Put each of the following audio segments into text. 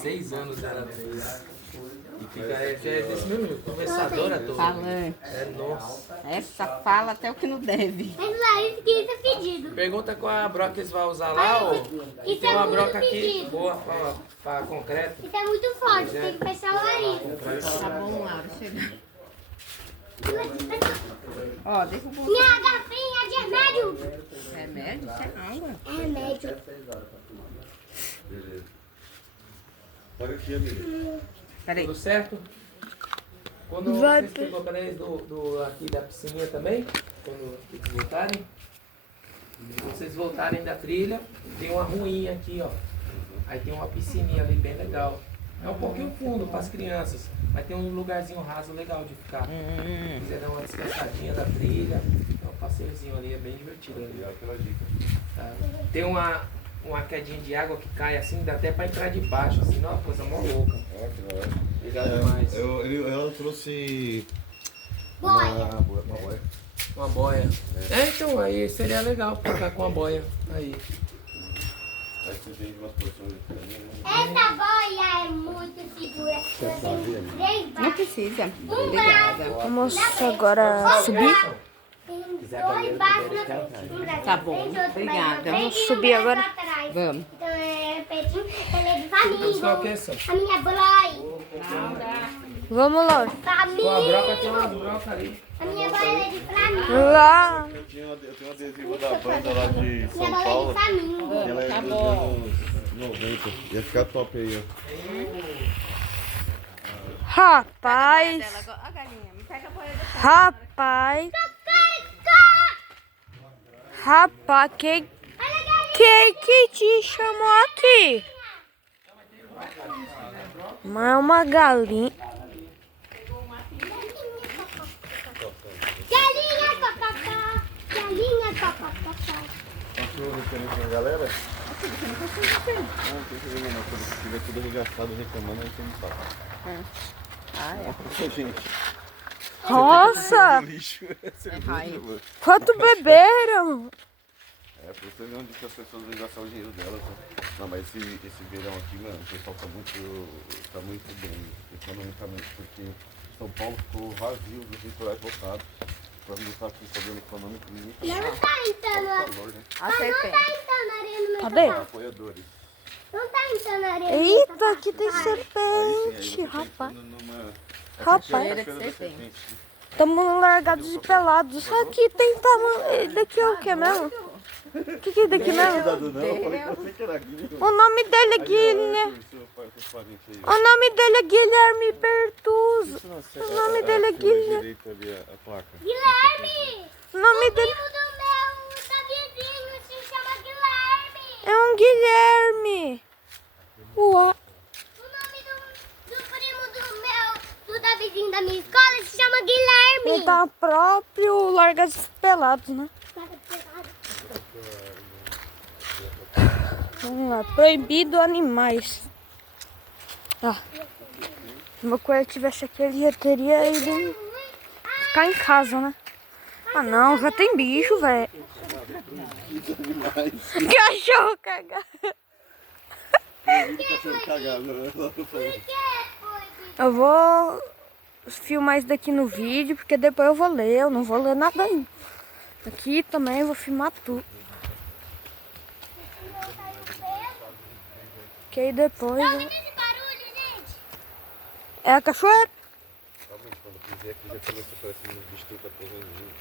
6 anos ela fez. E fica, é desse mesmo, conversadora toda. Falante. Nossa. Essa fala até o que não deve. Mas lá, isso aqui é pedido. Pergunta qual a broca que eles vão usar lá, ó. Isso Tem é uma muito broca aqui pedido. boa pra concreto. Isso é muito forte, tem que fechar o nariz. Tá bom, Laura, chega. Ó, derrubou. Minha garrafinha de remédio. Remédio? Isso é água. É remédio. Beleza. Paga aqui, amigo. Peraí. Tudo certo? Quando vocês pegou para eles aqui da piscininha também, quando eles voltarem, quando vocês voltarem da trilha, tem uma ruinha aqui, ó. Aí tem uma piscininha ali bem legal. É um pouquinho fundo para as crianças, mas tem um lugarzinho raso legal de ficar. Se quiser dar uma descansadinha da trilha, é um passeiozinho ali, é bem divertido ali. Obrigado pela dica. Tá? Tem uma quedinha de água que cai assim, dá até para entrar debaixo, assim, não é uma coisa mó louca. Ó, que da hora. Legal demais. Ela trouxe Boia. uma boia. Uma boia. Então, aí seria legal ficar com a boia. Aí. Aí você vende umas porções pra mim, né? Essa boia é muito segura. Eu tenho 3 Não braços. precisa. Obrigada. Vamos agora subir. Tem 2 braços na frente. Um braço Tá na bom, frente, outro obrigada. braço na frente Vamos e um subir braço agora? atrás. Vamos. Então é peitinho, ele é de Vamos buscar o família. que, Sam? A minha boia. Vamos lá. Com a broca tem Família. umas brocas ali. A minha boia é de família. Lá. Eu tenho um adesivo da banda lá de Minha São boia é Paulo. de família. Ela é Tá dos bom. anos 90. Ia ficar top aí, ó. Rapaz. A galinha, me pega a boia da Rapaz. Rapaz, que te chamou aqui? Mas é uma galinha. Galinha, cococó. Galinha, cococó. Passou referência pra galera? Não, tem problema não. Quando tiver tudo arregaçado, reclamando, aí você me fala. Ah, é. Gente, Nossa, lixo. raiva. quanto beberam? É, pra você ver onde que as pessoas vão gastar o dinheiro delas. Né? Não, mas esse verão aqui, mano, o pessoal tá muito bem economicamente, porque São Paulo ficou vazio, os litorais lotados. Pra não estar aqui problema econômico, ninguém tá Não tá entrando. calor, né? A Não serpente. tá entrando areia no meu Cadê? sapato. Apoiadores. Não tá entrando areia no meu Eita, sapato. aqui tem Aí sim, serpente, aí você tá rapaz. entrando numa... Rapaz. Cheira de serpente. Estamos largados de pelados. Isso aqui tem tamanho. Daqui é o que mesmo? O que é daqui mesmo? Cuidado não, eu falei que você que era Guilherme. O nome dele é Guilherme. O nome dele é Guilherme Bertuzzo. O nome dele é Guilherme. A placa. Guilherme! O nome O dele primo do meu, da vizinho, se chama Guilherme. é um Guilherme. Ué. O nome do primo do da vizinho da minha escola se chama Guilherme. Então próprio largados de pelados, né? Vamos lá. Proibido animais. Ah. Se meu coelho tivesse aqui, ele já teria ido ficar em casa, né? Ah não, já tem bicho, velho. Cachorro cagar. Eu vou filmar isso daqui no vídeo, porque depois eu vou ler. Eu não vou ler nada ainda. Aqui também eu vou filmar tudo. Que aí depois... Tá ouvindo esse barulho, gente? É a cachoeira. Realmente, quando eu pisei aqui já começou a parecer um bicho que tá correndo.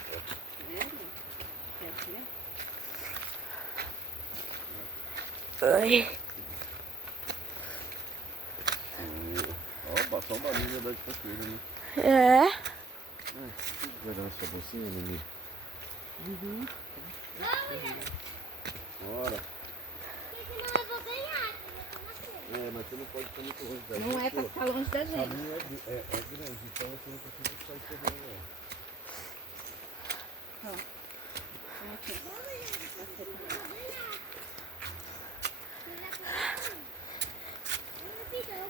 Ai. Ó, passou uma balinha da cachoeira, né? É. Vai dar essa bolsinha, Mimi? Bora. Porque senão eu vou ganhar. É, mas você não pode estar muito longe da Não é pra ficar longe da A gente. minha é grande, então você não precisa ficar esperando, não.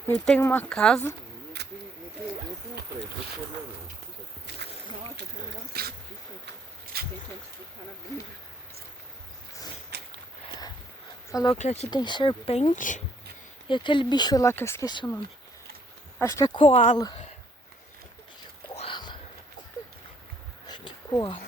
Ele tem uma casa. Falou que aqui tem serpente. E aquele bicho lá que eu esqueci o nome. Acho que é koala. Acho que é koala.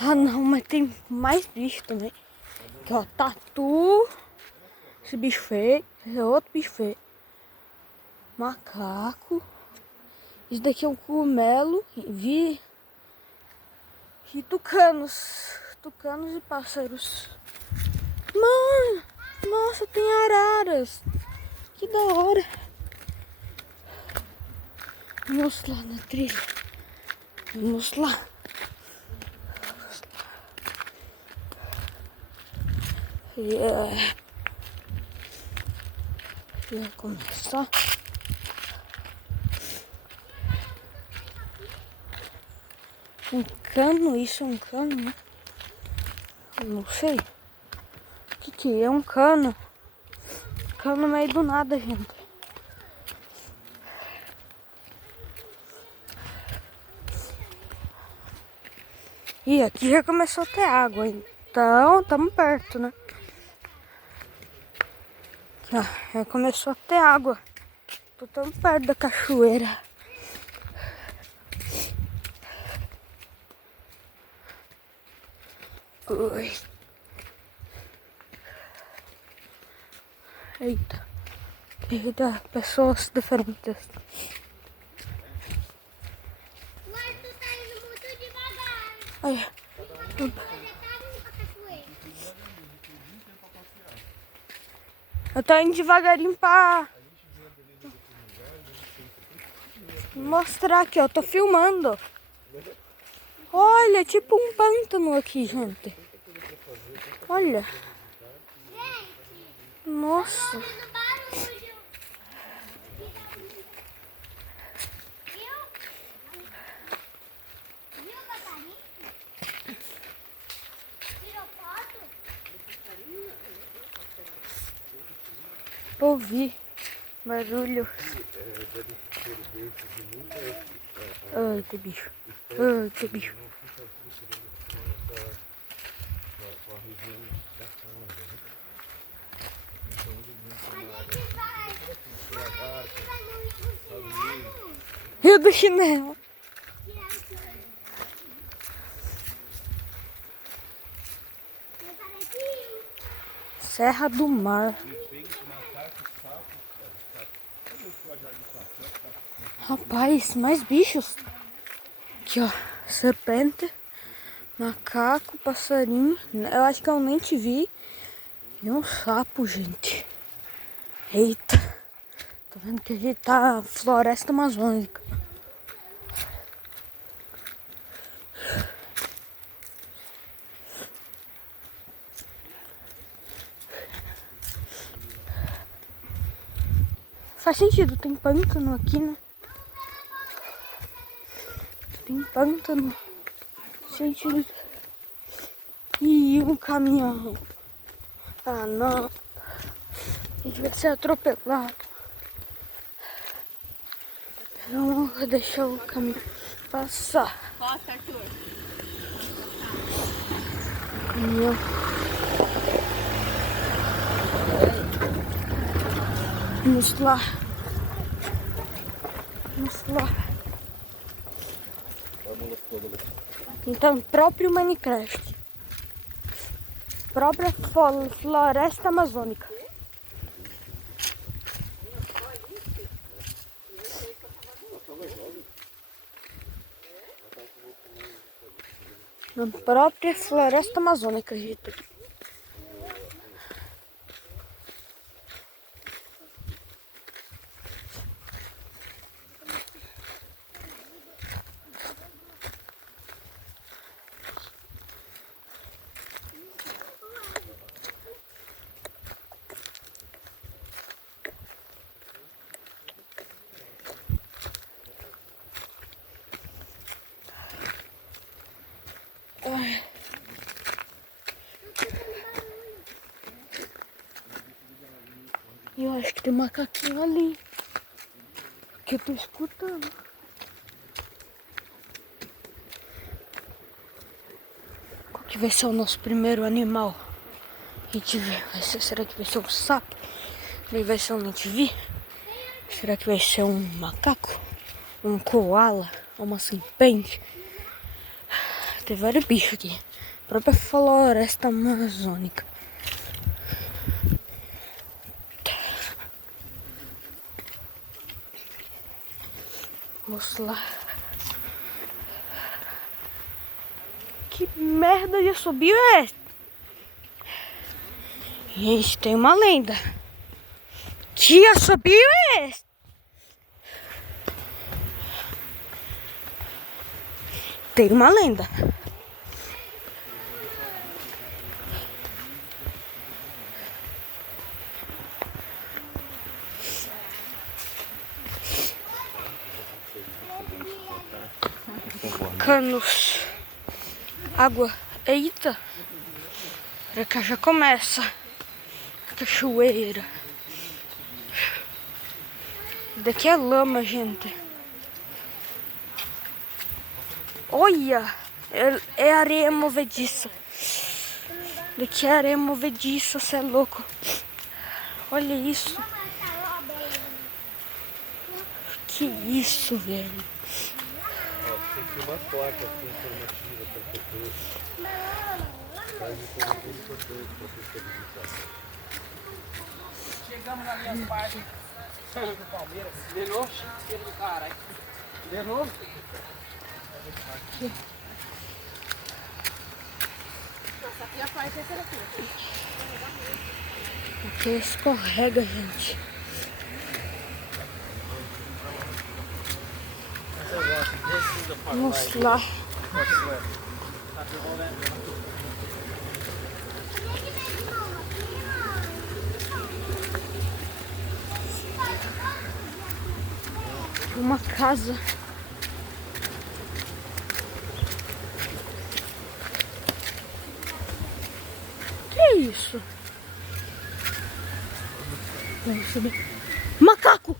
Ah não, mas tem mais bicho também. Aqui ó, tatu. Esse bicho feio. Esse é outro bicho feio. Macaco. Esse daqui é um cogumelo. E tucanos. Tucanos e pássaros. Mano, nossa, tem araras. Que da hora. Vamos lá na trilha. Vamos lá. Vai começar. Um cano, isso é um cano, né? Eu não sei. O que é um cano? Cano no meio do nada, gente. E aqui já começou a ter água, então estamos perto, né? Aqui, ó, já começou a ter água. Estamos perto da cachoeira. Ui. Eita. Eita, pessoas diferentes. Mas tu tá indo muito devagar. Ai. Você tá indo pra cachoeira. Eu tô indo devagarinho pra mostrar aqui, ó. Tô filmando. Olha, tipo um pântano aqui, gente. Olha. Nossa. Fazendo barulho. Viu? Viu, passarinho? Tirou foto? Ouvi barulho. Ai, que bicho. Ai, que bicho. Rio do Chinelo. Serra do Mar. Rapaz, mais bichos. Aqui, ó. Serpente, macaco, passarinho. Eu acho que eu nem te vi. E um sapo, gente. Eita. Tá vendo que a gente tá na floresta amazônica. Faz sentido, tem pântano aqui, né? Tem pântano. Sentido. E um caminhão. Ah, não. A gente vai ser atropelado. Vamos deixar o caminhão passar. Costa, Arthur. Caminhão. Vamos lá. Vamos lá. Então, próprio Minecraft. Própria floresta amazônica. Na própria floresta amazônica, gente. E eu acho que tem um macaquinho ali. Que eu tô escutando. que vai ser o nosso primeiro animal? A gente vê. Será que vai ser um sapo? Vai ser um nitivi? Será que vai ser um macaco? Um koala? Uma serpente? Tem vários bichos aqui. A própria floresta amazônica. Vamos lá. Que merda de assobio é esse? Gente, tem uma lenda. Que assobio é esse? Tem uma lenda. Canos. Água. Eita. Pra cá já começa. Cachoeira. Daqui é lama, gente. Olha. É areia movediça. Daqui é areia movediça, cê é louco. Olha isso. Que isso, velho. Tem uma placa aqui informativa para pessoas. Faz informação importante para pessoas visitar. Chegamos na minha parte do Palmeiras. De novo? Cheiro do caralho. De novo? Nossa, aqui a parte é essa daqui. Aqui escorrega, gente. Vamos lá. Uma casa. Que é isso? Vamos subir. Macaco!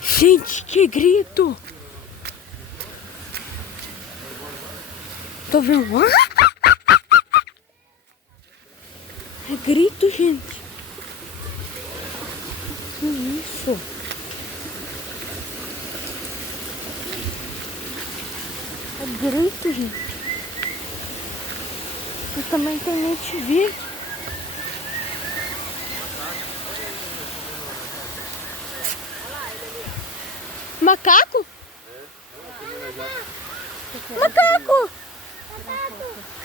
Gente, que grito! Tô vendo? É grito, gente. Que isso? É grito, gente. E também tem nitivi. Macaco? Macaco!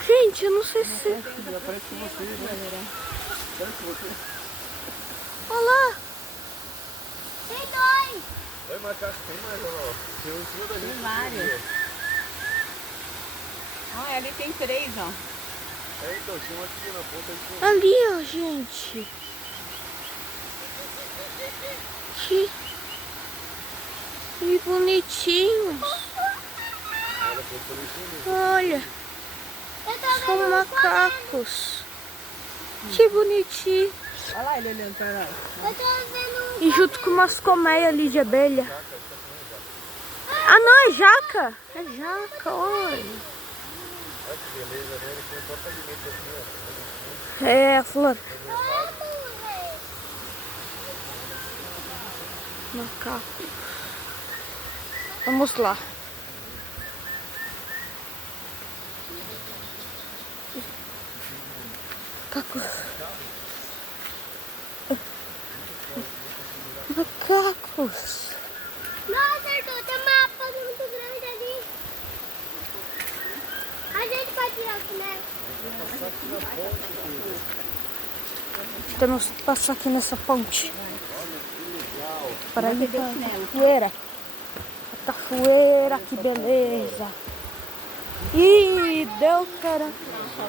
Gente, eu não sei se... Olha lá. Tem dois. Oi, macaco, tem mais, olha lá. Tem um em cima da gente. Tem vários. Ah, ali tem 3, ó. É, então, tinha um aqui na ponta. Aqui. Ali, ó, gente. Que bonitinhos. Olha, Eu tô são vendo macacos. Que bonitinho. Olha lá ele olhando pra nós. Eu tô vendo E junto com umas colmeias ali de abelha. Ah, não, é jaca. É jaca, olha. Olha que beleza, né? Ele tem tanto alimento assim, ó. É, flor. Macaco. Vamos lá. Macacos. Macacos. Nossa, Arthur, tem uma mapa muito grande ali. A gente pode ir aqui, né? Temos que passar aqui nessa ponte. Para ir Peguei o pra chinelo. cachoeira. A cachoeira, que beleza. Ih, deu, cara.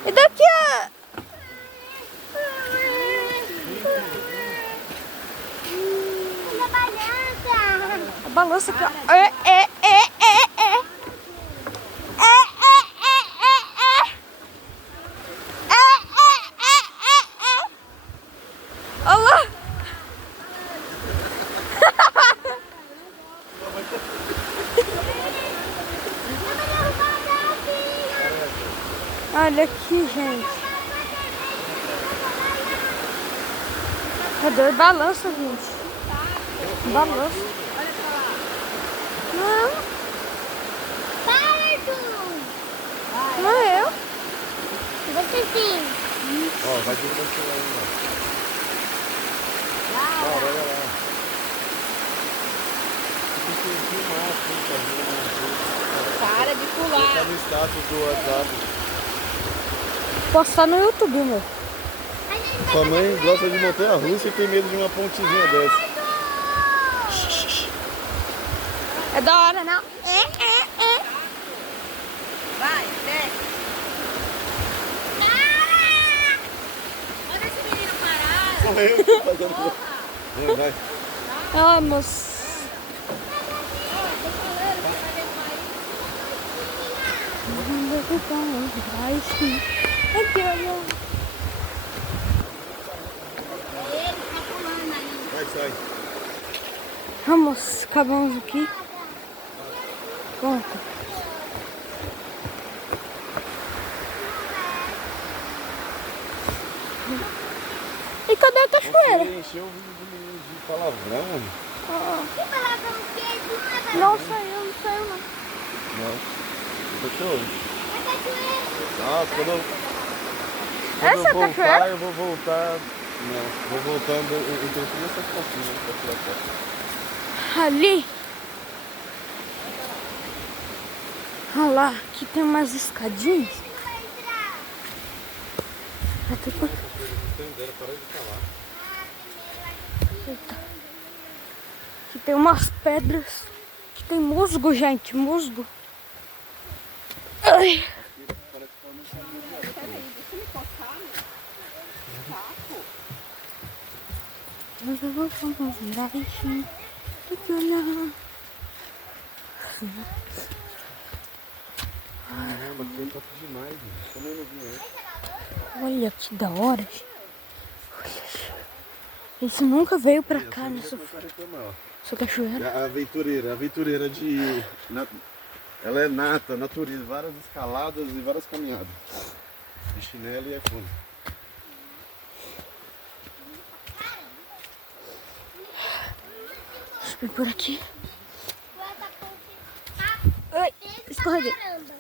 E daqui a... Uma balança. A balança aqui, ó. É. Olha lá. Olha aqui, gente. Cadê? Balança, gente. Balança. Não, Para, Arthur! não é eu. Você sim. Ó, vai derrubando o celular aí, ó. Olha lá. Tem que filmar, assim, Para de tá pular. no status do WhatsApp. Postar no YouTube, meu. A gente vai Sua mãe gosta de montanha-russa e tem medo de uma pontezinha dessa. É da hora, não? Vai, desce. Manda esse menino parar. Correndo, fazendo. Vai. Ai, moço. Aqui, olha. Ele tá pulando aí. Vai, sai. Vamos, acabamos aqui. Pronto. E cadê a cachoeira? Você encheu o vídeo de palavrão. Que palavrão que é? Isso não é palavrão. Não saiu, não saiu não. Não. Fechou? É cachoeira. Ah, quando Essa é eu a voltar, cachoeira? eu vou voltar. Não, vou voltando entre essas pouquinhas pra tirar foto. Ali. Olha lá, aqui tem umas escadinhas. Não vai entrar. Até por- Para de falar. Aqui tem umas pedras. Aqui tem musgo, gente, musgo. Ai. Vamos virar isso. Caramba, aqui é top demais, gente. Também não vi antes. Olha que da hora. Isso nunca veio pra cá nessa cachoeira. A aventureira de. Ela é nata, natureza, várias escaladas e várias caminhadas. De chinelo e iPhone. Deixa eu ver por aqui. Essa ponte. Ai, escorreguei. Caramba.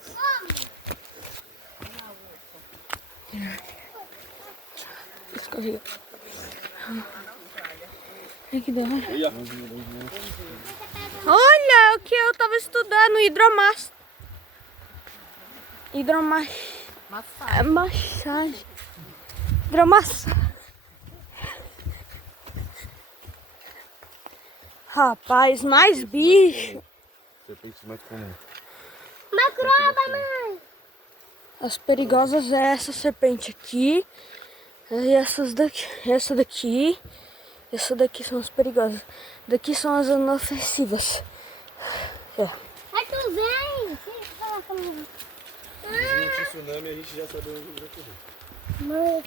Como? Escorreguei. Ai, que da hora. Olha o que eu tava estudando, hidromassagem. Massagem. Hidromassagem. Rapaz, mais bicho. Serpentes mais comuns. Uma croba, mãe. As perigosas é essa serpente aqui. E essas daqui. Essa daqui. Essa daqui são as perigosas. Daqui são as inofensivas. É. Arthur, vem. Vem falar comigo. Gente, tsunami a gente já sabe onde vai correr. Mãe,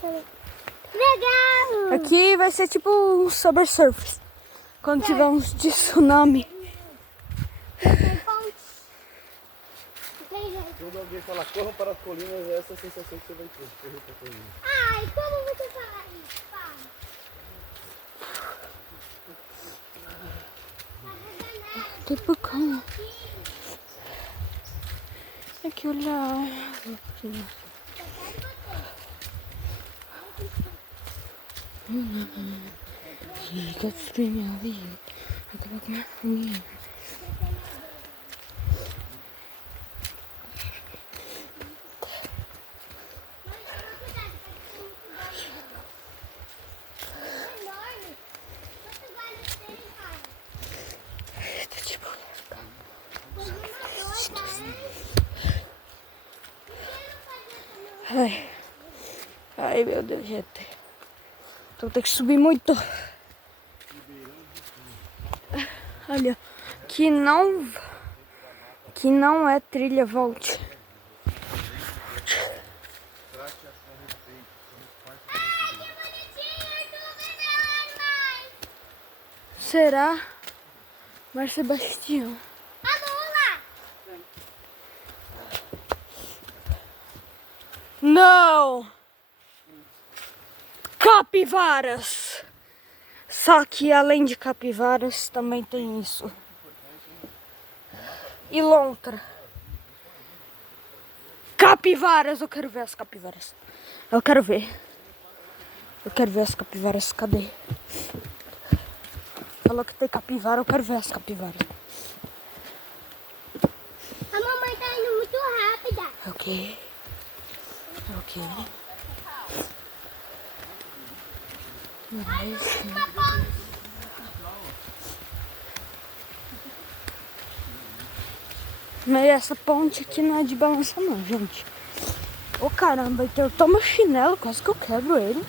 legal. Aqui vai ser tipo um Subway Surfers. Quando tiver uns de tsunami. Tem ponte. Não tem jeito. Quando alguém fala corra para as colinas, é essa a sensação que você vai ter. Correr para a colina. Ai, como você fala isso? Fala. Tipo como? Aqui, olha. Fica destruindo a vida. Acaba com a minha. Enorme. Quantos galhos tem, cara? Tá tipo. Ai. Ai, meu Deus, gente. Então tem que subir muito. Olha, que não é trilha, volte. Será? Mar Sebastião. A Lula. Não! Capivaras! Só que além de capivaras também tem isso. E lontra. Capivaras! Eu quero ver as capivaras. Eu quero ver. Eu quero ver as capivaras. Cadê? Falou que tem capivara, eu quero ver as capivaras. A mamãe tá indo muito rápida. Ok. Ok. Mas essa ponte aqui não é de balança não, gente. Ô caramba, então eu tomo chinelo, quase que eu quebro ele.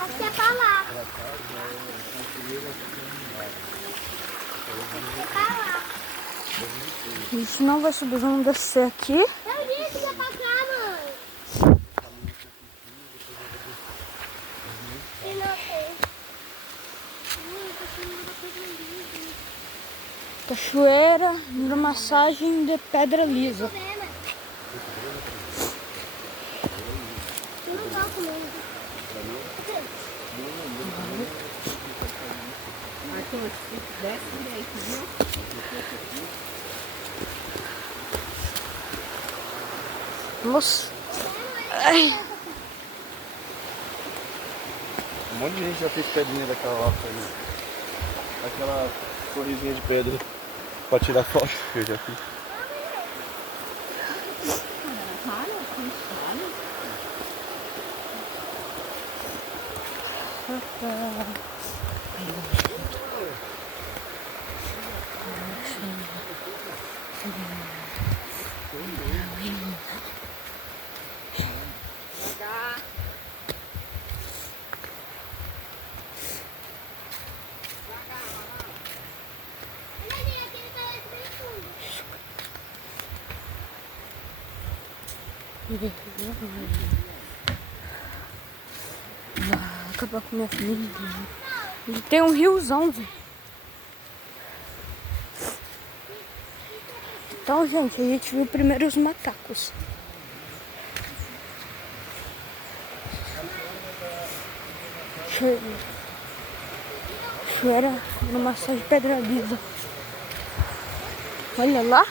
Aqui é pra lá. É pra lá. A gente não vai subir, vamos descer aqui. Eu disse que é pra cá, mãe. E não tem. Cachoeira, hidromassagem de pedra lisa. Eu não gosto mesmo. Arthur, desce direito, viu? Nossa. Ai. Um monte de gente já fez pedrinha daquela lá, aquela correzinha de pedra pra tirar foto que eu já fiz. Olha ali, aquele tá lá bem fundo. Acabar com minha família. E tem um riozão, velho. Então, gente, a gente viu primeiro os macacos. Cachoeira no massagem pedra lisa. Olha lá.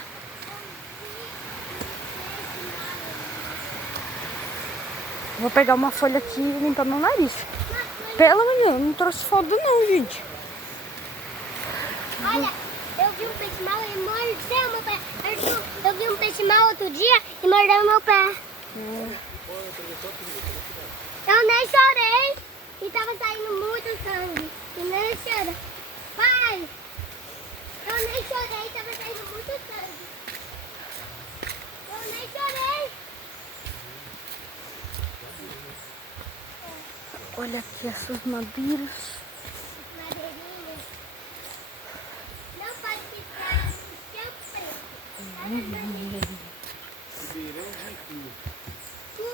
Vou pegar uma folha aqui e limpar meu nariz. Pelo amor, eu não trouxe foda não, gente. Olha, eu vi um peixe mal e mordeu meu pé. Eu vi um peixe mal outro dia e mordeu meu pé. Eu nem chorei e tava saindo muito sangue. E nem chorei. Pai, eu nem chorei e tava saindo muito sangue. Eu nem chorei. Olha aqui essas madeiras. Madeirinha. Não pode ficar sempre.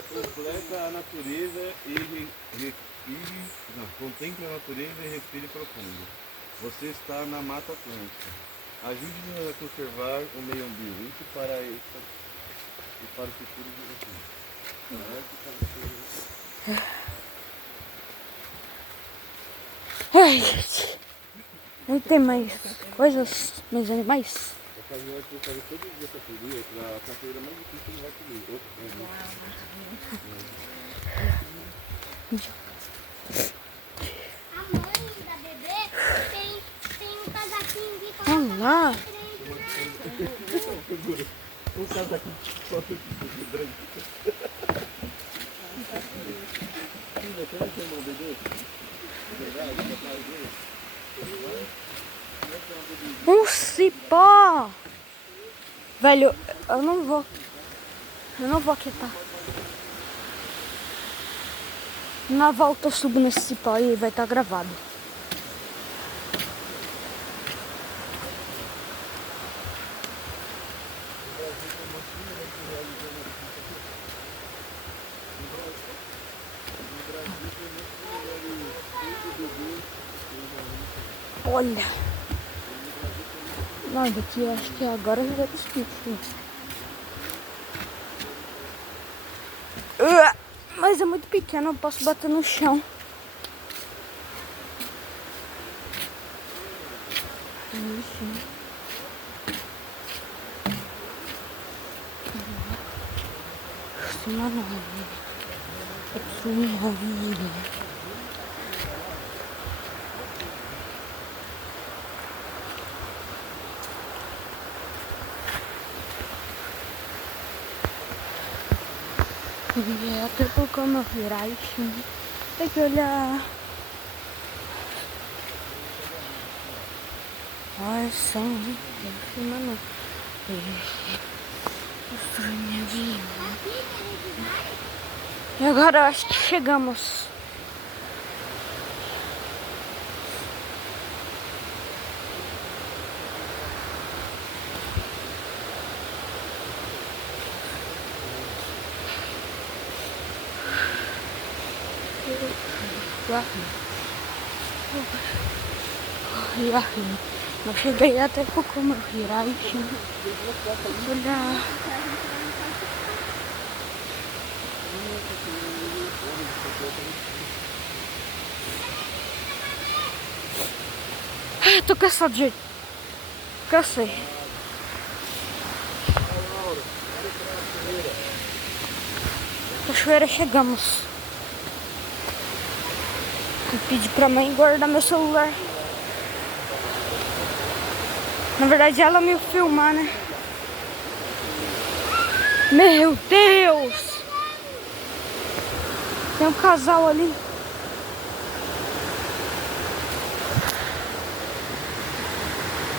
Completa a natureza e respire. Não, contemple a natureza e respire profundo. Você está na Mata Atlântica. Ajude-nos a conservar o meio ambiente para esta e para o futuro de vocês. Ai, gente. Não tem mais coisas, mais animais? A caminhão vai fazer todo dia essa trilha, a cachoeira mais difícil não vai subir. A mãe da bebê tem um casaquinho aqui pra Olha lá. Um casaquinho de branco. Um cipó. Velho, eu não vou aquietar. Na volta eu subo nesse cipó e vai estar gravado. Olha. Não, daqui eu acho que agora já vai dos bichos. Mas é muito pequeno, eu posso bater no chão. Я только набираюсь. Так olha. Ai, são mano. E agora eu acho que chegamos. Eu cheguei até pouco me virar e olha. Tô cansado, gente. Cansei. Cachoeira, chegamos. Eu pedi pra mãe guardar meu celular. Na verdade, ela me filmar, né? Meu Deus! Tem um casal ali.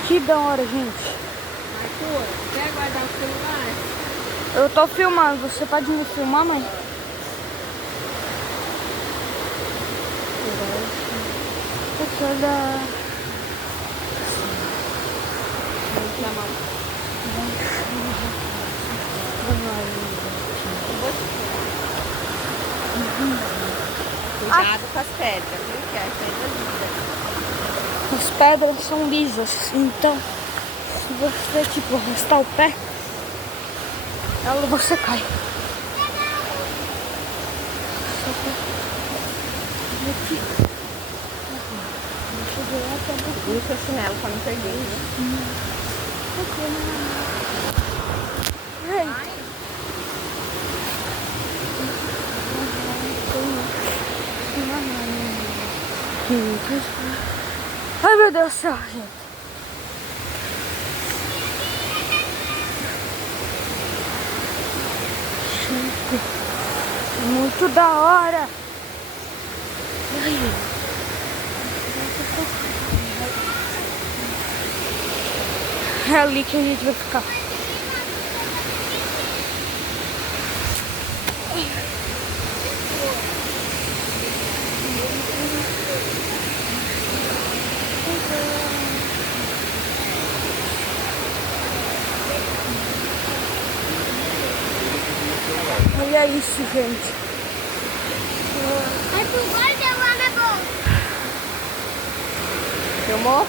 Que da hora, gente. Arthur, quer guardar o celular? Eu tô filmando. Você pode me filmar, mãe? Olha. Cuidado com as pedras, viu? Que as pedras lisas. As pedras são lisas, então se você tipo arrastar o pé, você cai. E o seu chinelo pra não perder, né? Ai, meu Deus do céu, gente. Muito da hora. É ali que a gente vai ficar. Olha isso, gente. Ai, tu guarda lá na bolsa. Filmou?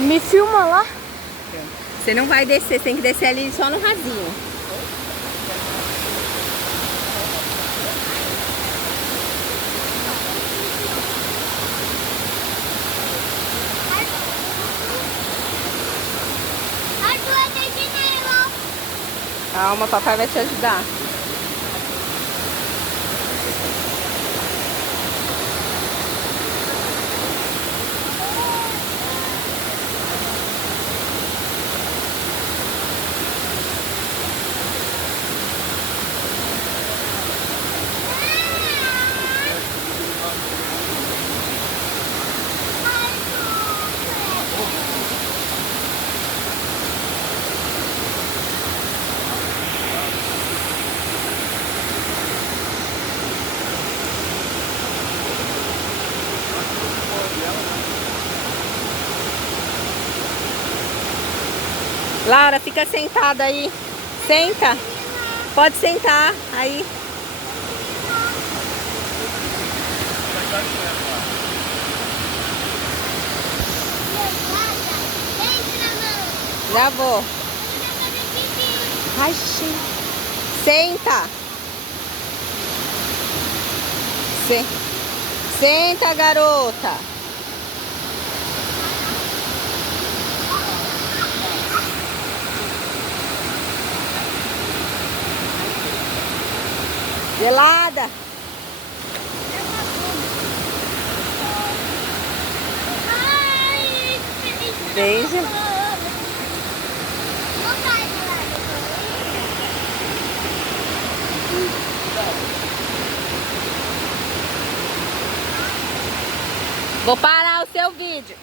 Me filma lá. Você não vai descer, você tem que descer ali só no rasinho. Ai, tu é de chinelo. Calma, papai vai te ajudar. Laura, fica sentada aí. Senta. Pode sentar aí. Já vou. Ai, senta. Senta, garota. Gelada. Ai, Beijo. não vai, galera. Vou parar o seu vídeo.